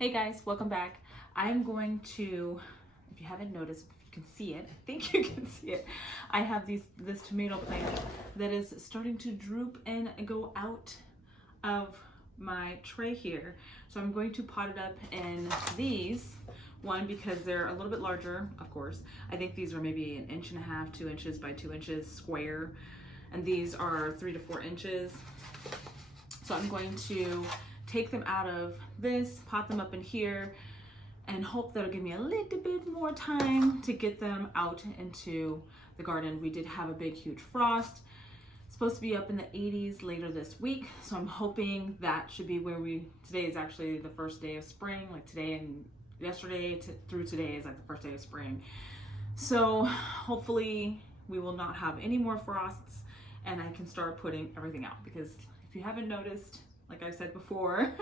Hey guys, welcome back. I'm going to, if you haven't noticed, if you can see it, I think you can see it. I have this tomato plant that is starting to droop and go out of my tray here. So I'm going to pot it up in these. One, because they're a little bit larger, of course. I think these are maybe 1.5 inches, 2 inches by 2 inches square. And these are 3 to 4 inches. So I'm going to take them out of this, pot them up in here, and hope that'll give me a little bit more time to get them out into the garden. We did have a big, huge frost. It's supposed to be up in the 80s later this week, so I'm hoping that should be where today is actually the first day of spring, like today and yesterday through today is like the first day of spring. So hopefully we will not have any more frosts and I can start putting everything out, because if you haven't noticed, like I said before,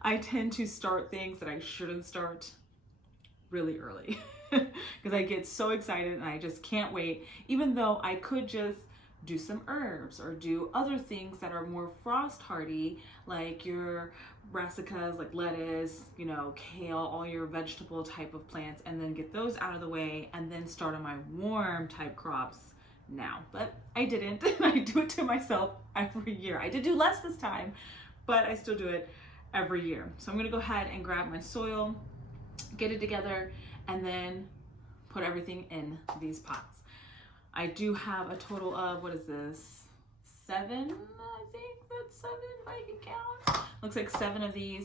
I tend to start things that I shouldn't start really early because I get so excited and I just can't wait, even though I could just do some herbs or do other things that are more frost hardy, like your brassicas, like lettuce, kale, all your vegetable type of plants, and then get those out of the way and then start on my warm type crops now. But I didn't, and I do it to myself every year. I did do less this time, but I still do it every year. So I'm gonna go ahead and grab my soil, get it together, and then put everything in these pots. I do have a total of, what is this? 7, I think that's 7 if I can count. Looks like 7 of these.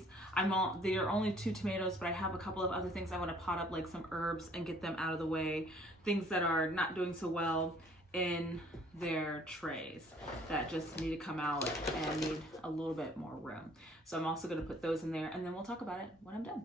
They are only 2 tomatoes, but I have a couple of other things I wanna pot up, like some herbs and get them out of the way. Things that are not doing so well in their trays that just need to come out and need a little bit more room. So I'm also going to put those in there, and then we'll talk about it when I'm done.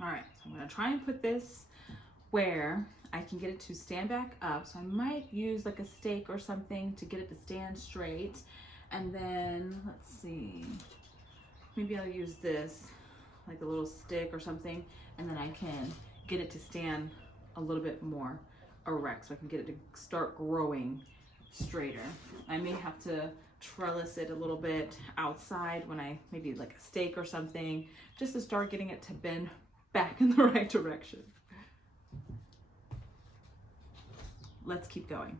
All right, so I'm gonna try and put this where I can get it to stand back up. So I might use like a stake or something to get it to stand straight. And then, let's see, maybe I'll use this, like a little stick or something, and then I can get it to stand a little bit more erect so I can get it to start growing straighter. I may have to trellis it a little bit outside when maybe like a stake or something, just to start getting it to bend back in the right direction. Let's keep going.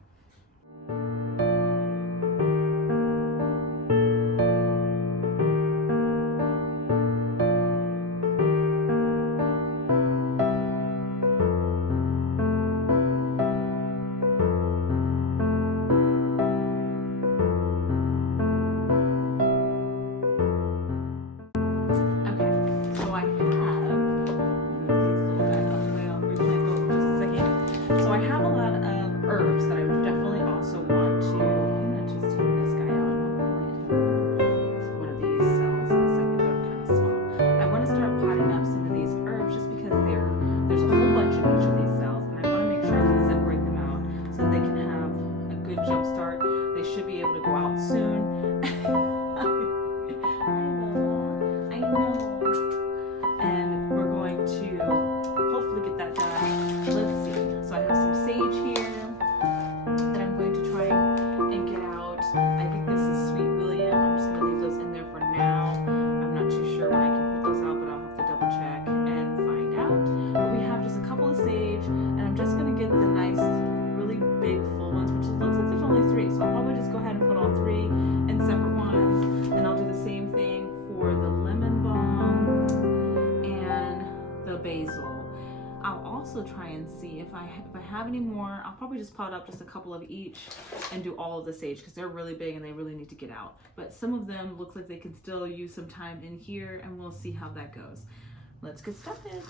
So I'll probably just go ahead and put all 3 If I have any more, I'll probably just pot up just a couple of each and do all of the sage because they're really big and they really need to get out. But some of them look like they can still use some time in here, and we'll see how that goes. Let's get started.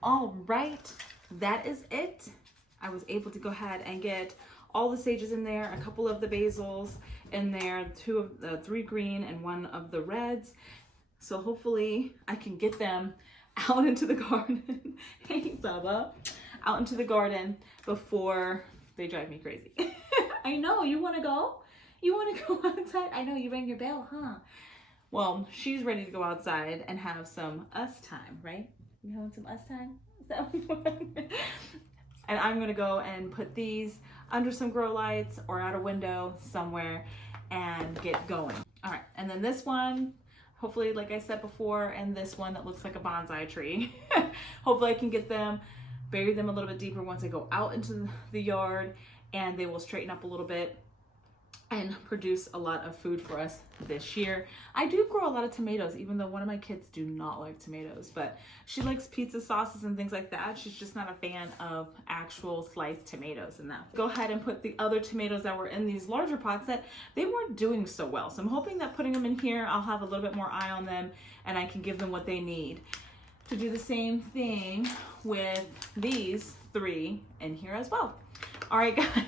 All right, that is it. I was able to go ahead and get all the sages in there, a couple of the basils in there, 2 of the 3 green and 1 of the reds. So hopefully I can get them out into the garden. Hey, Bubba, out into the garden before they drive me crazy. I know, you want to go? You want to go outside? I know, you rang your bell, huh? Well, she's ready to go outside and have some us time, right? You having some us time? Is that what And I'm gonna go and put these under some grow lights or out a window somewhere and get going. All right, and then this one, hopefully, like I said before, and this one that looks like a bonsai tree. Hopefully I can get them, bury them a little bit deeper once I go out into the yard, and they will straighten up a little bit and produce a lot of food for us this year. I do grow a lot of tomatoes, even though one of my kids do not like tomatoes, but she likes pizza sauces and things like that. She's just not a fan of actual sliced tomatoes and that. Go ahead and put the other tomatoes that were in these larger pots that they weren't doing so well. So I'm hoping that putting them in here, I'll have a little bit more eye on them and I can give them what they need. To do the same thing with these 3 in here as well. All right, guys.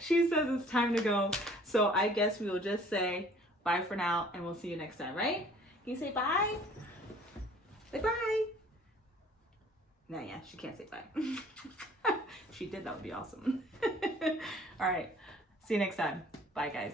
She says it's time to go, so I guess we will just say bye for now, and we'll see you next time, right? Can you say bye? Say bye. No, yeah, she can't say bye. If she did, that would be awesome. All right, see you next time. Bye, guys.